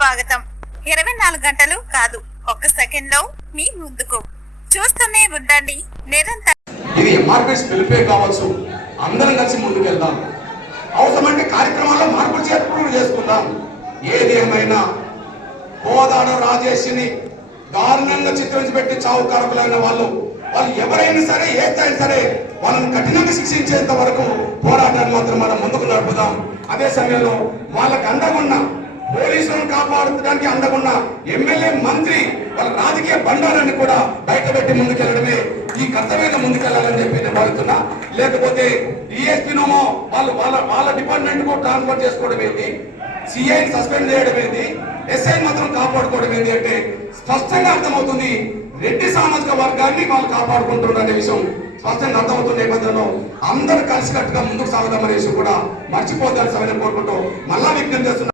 స్వాగతం. 24 గంటలు కాదు, ఒక్క సెకండ్ లో మీ ముందుకు. చూస్తూనే ఉండండి నిరంతరం. ఇది ఎంఆర్పిఎస్ పిలిపే కావచ్చు, అందరం కలిసి ముందుకెళ్దాం. అవసరమంటే కార్యక్రమాల్లో మార్పులు చేర్పులు చేసుకుందాం. ఏది ఏమైనా కోదాడ రాజేష్ని దారుణంగా చిత్రించి పెట్టి చావు కారకులైన వాళ్ళు ఎవరైనా సరే, ఏ స్థాయి సరే వాళ్ళని కఠినంగా శిక్షించేంత వరకు పోరాటాన్ని మాత్రం మనం ముందుకు నడుపుదాం. అదే సమయంలో వాళ్ళకి అందగున్న పోలీసులను కాపాడుకోవడానికి అందగున్న ఎమ్మెల్యే, మంత్రి వాళ్ళ రాజకీయ బండారాన్ని కూడా బయటపెట్టి ముందుకెళ్లడమే ఈ కర్తవ్యంగా ముందుకెళ్లాలని చెప్పి నేను భావిస్తున్నా. లేకపోతే డిఎస్పీనోమో వాళ్ళ డిపార్ట్మెంట్ కు ట్రాన్స్ఫర్ చేసుకోవడం ఏంటి, సిఐని సస్పెండ్ చేయడం ఏంటి, ఎస్ఐ మాత్రం కాపాడుకోవడం ఏంటి అంటే స్పష్టంగా అర్థమవుతుంది రెడ్డి సామాజిక వర్గాన్ని వాళ్ళు కాపాడుకుంటున్నారనే విషయం స్పష్టంగా అర్థమవుతున్న నేపథ్యంలో అందరూ కలిసికట్టుగా ముందుకు సాగుదామనే విషయం కూడా మర్చిపోతారని సమయం కోరుకుంటూ మళ్ళా విజ్ఞప్తి చేస్తున్నారు.